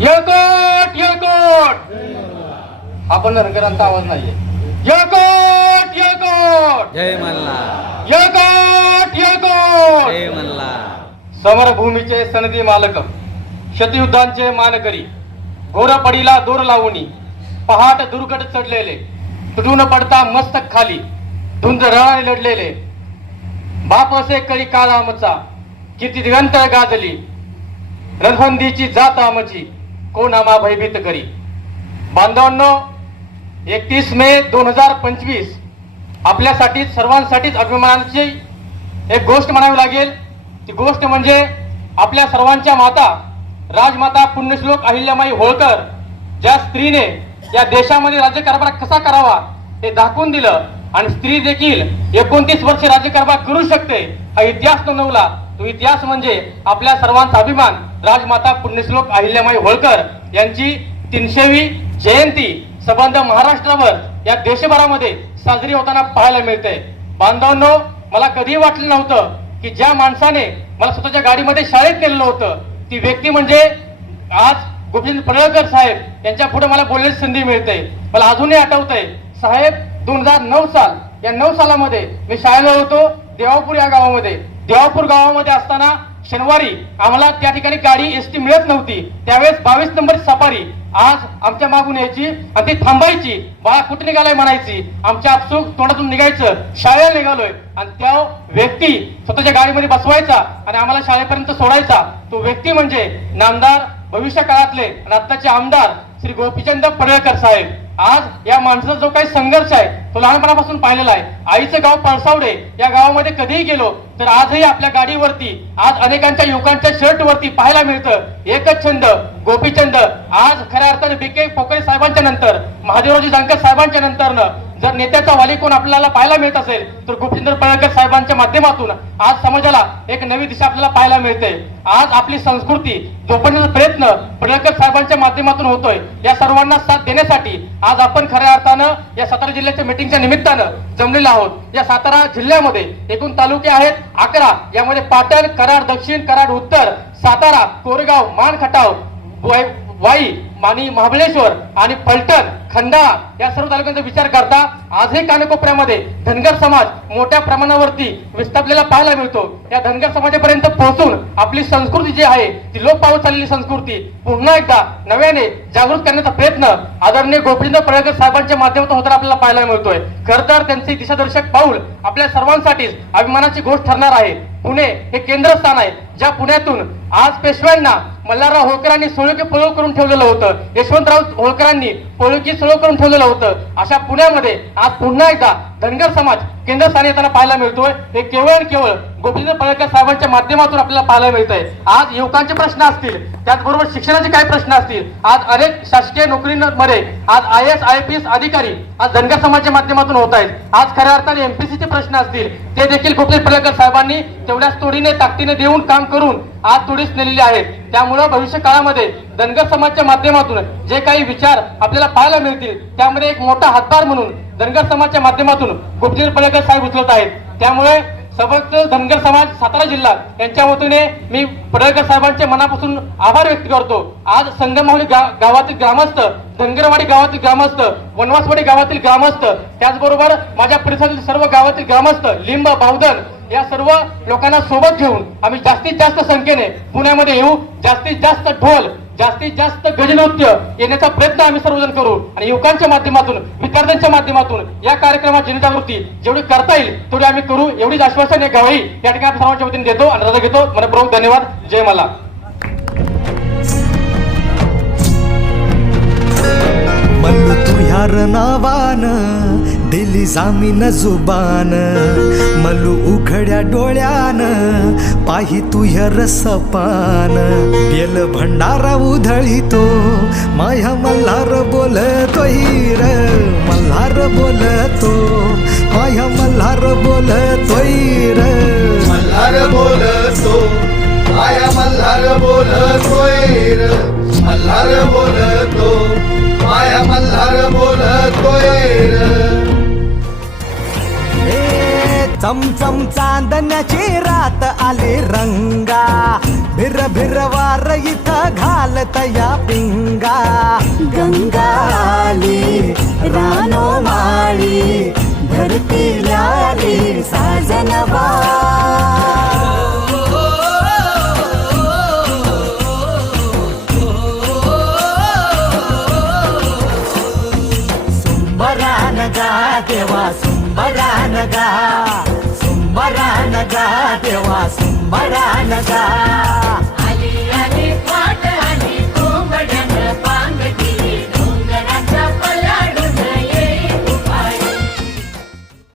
यळकोट यळकोट. आपण रंगरांचा आवाज नाहीये. यळकोट यळकोट. जय मल्हार. यळकोट यळकोट. जय मल्हार. समरभूमीचे सनदी मालक शतयुद्धांचे मानकरी घोरपडीला दोर लावणी पहाट दुर्गट चढलेले तुटून पडता मस्तक खाली धुंद रणाने लढलेले. बाप असे कळी काळ आमचा किती दिगंत गाजली रणफंदीची जात आमची कोण आम्हा भयभीत करी? बांधवांनो एकतीस मे दोन हजार पंचवीस आपल्यासाठी सर्वांसाठीच अभिमानाची एक गोष्ट म्हणावी लागेल. ती गोष्ट म्हणजे आपल्या सर्वांच्या माता राजमाता पुण्यश्लोक अहिल्यामाई होळकर ज्या स्त्रीने या देशामध्ये राज्यकारभार कसा करावा हे दाखवून दिलं. आणि स्त्री देखील एकोणतीस वर्ष राज्यकारभार करू शकते हा इतिहास नोंदवला. तो इतिहास म्हणजे आपल्या सर्वांचा अभिमान. राजमाता पुण्यश्लोक अहिल्यामाई होळकर यांची तीनशेवी जयंती संबंध महाराष्ट्रावर या देशभरामध्ये साजरी होताना पाहायला मिळते. बांधवांनो मला कधीही वाटलं नव्हतं की ज्या माणसाने मला स्वतःच्या गाडीमध्ये शाळेत नेलेलं होतं ती व्यक्ती म्हणजे आज गोपीचंद पडळकर साहेब. यांच्या पुढे मला बोलण्याची संधी मिळते. मला अजूनही आठवतंय साहेब दोन हजार नऊ साल या नऊ सालामध्ये मी शाळेला होतो देवापूर या गावामध्ये. देवापूर गावामध्ये असताना शनिवारी आम्हाला त्या ठिकाणी गाडी एस टी मिळत नव्हती. त्यावेळेस बावीस नंबर सफारी आज आमच्या मागून यायची आणि ती थांबायची. बाळा कुठे निघालाय म्हणायची. आमच्या आपसूक तोंडातून निघायचं. शाळेला निघालोय. आणि त्या व्यक्ती स्वतःच्या गाडीमध्ये बसवायचा आणि आम्हाला शाळेपर्यंत सोडायचा. तो व्यक्ती म्हणजे नामदार भविष्य काळातले आत्ताचे आमदार श्री गोपीचंद पडळकर साहेब. आज या माणसाचा जो काही संघर्ष आहे तो लहानपणापासून पाहिलेला आहे. आईचं गाव पळसावडे या गावामध्ये कधीही गेलो तर आजही आपल्या गाडीवरती आज अनेकांच्या युवकांच्या शर्ट वरती पाहायला मिळतं. एकच छंद गोपीचंद. आज खऱ्या अर्थाने बिके के पोकळे साहेबांच्या नंतर महादेवरावजी जानकर साहेबांच्या नंतरनं जर नेत्याचा वाली कोण आपल्याला पाहायला मिळत असेल तर गोपीचंद्र पडळकर साहेबांच्या माध्यमातून आज समाजाला एक नवी दिशा आपल्याला पाहायला मिळते. आज आपली संस्कृती जोपण्याचा प्रयत्न पडळकर साहेबांच्या माध्यमातून होतोय. या सर्वांना साथ देण्यासाठी आज आपण खऱ्या अर्थानं या सातारा जिल्ह्याच्या मिटिंगच्या निमित्तानं जमलेलो आहोत. या सातारा जिल्ह्यामध्ये एकूण तालुके आहेत अकरा. यामध्ये पाटण कराड दक्षिण कराड उत्तर सातारा कोरेगाव मानखटाव वाई वाई महाबळेश्वर आणि फलटण खंडाळा या सर्व तालुक्यांचा विचार करता आजही कानकोपऱ्यामध्ये धनगर समाज मोठ्या प्रमाणावरती विस्थापलेला पाहायला मिळतो. या धनगर समाजापर्यंत पोहोचून आपली संस्कृती जी आहे ती लोप पावत चाललेली संस्कृती पुन्हा एकदा नव्याने जागृत करण्याचा प्रयत्न आदरणीय गोपिंद पडळकर साहेबांच्या माध्यमातून होताना आपल्याला पाहायला मिळतोय. खरंतर त्यांचे दिशादर्शक पाऊल आपल्या सर्वांसाठीच अभिमानाची गोष्ट ठरणार आहे. पुणे हे केंद्रस्थान आहे ज्या पुण्यातून आज पेशव्यांना मल्हारराव होळकरांनी सोळके पळो करून ठेवलेलं होतं. यशवंतराव होळकरांनी पोळकी सोळो करून ठेवलेलं होतं. अशा पुण्यामध्ये आज पुन्हा एकदा धनगर समाज केंद्रस्थानी येताना पाहायला मिळतोय. हे केवळ आणि केवळ गोपीचंद पळकर साहेबांच्या माध्यमातून आपल्याला पाहायला मिळतंय. आज युवकांचे प्रश्न असतील त्याचबरोबर शिक्षणाचे काय प्रश्न असतील आज अनेक शासकीय नोकरीमध्ये आज I S I P S अधिकारी आज धनगर समाजच्या माध्यमातून होत आहेत. आज खऱ्या अर्थाने एमपीसीचे प्रश्न असतील ते देखील गोपीचंद पळकर साहेबांनी तेवढ्याच तोडीने ताकदीने देऊन काम करून आज तोडीस नेलेले आहेत. त्यामुळं भविष्य काळामध्ये धनगर समाजच्या माध्यमातून जे काही विचार आपल्याला पाहायला मिळतील त्यामध्ये एक मोठा हातभार म्हणून धनगर समाजच्या माध्यमातून गोपीचंद पळकर साहेब उचलत आहेत. त्यामुळे समस्त धनगर समाज सातारा जिल्हा यांच्या वतीने मी पडळकर साहेबांचे मनापासून आभार व्यक्त करतो. आज संगमावली गा गावातील ग्रामस्थ धनगरवाडी गावातील ग्रामस्थ वनवासवाडी गावातील ग्रामस्थ त्याचबरोबर माझ्या परिसरातील सर्व गावातील ग्रामस्थ लिंब बावधन या सर्व लोकांना सोबत घेऊन आम्ही जास्तीत जास्त संख्येने पुण्यामध्ये येऊ. जास्तीत जास्त ढोल जास्तीत जास्त गजनृत्य येण्याचा प्रयत्न आम्ही सर्वजण करू. आणि युवकांच्या माध्यमातून विद्यार्थ्यांच्या माध्यमातून या कार्यक्रमात जनजागृती जेवढी करता येईल तेवढी आम्ही करू. एवढीच आश्वासन एक गावी या ठिकाणी सर्वांच्या वतीने देतो आणि रजा घेतो. मनपूर्वक धन्यवाद. जय मला. मल्लू नावान दिली जामीन जुबान. मलू उघड्या डोळ्यान पाही तुझ्या रसपान. बेल भंडारा उधळीतो. माया मल्हार बोलतो हिर मल्हार बोलतो. माया मल्हार बोलतो हिर मल्हार बोलतो. आया मल्हार बोलतोय र. मल्हार बोलतो. आया मल्हार बोलतोय र. ए, चमचम चांदण्याची रात आली रंगा भिर भिर वार तिथं घालत या पिंगा गंगाली रानो माळी धरतील्याली साजनवा सुंबरान गा देवा सुंबरान गा सुंबरान गा देवा सुंबरान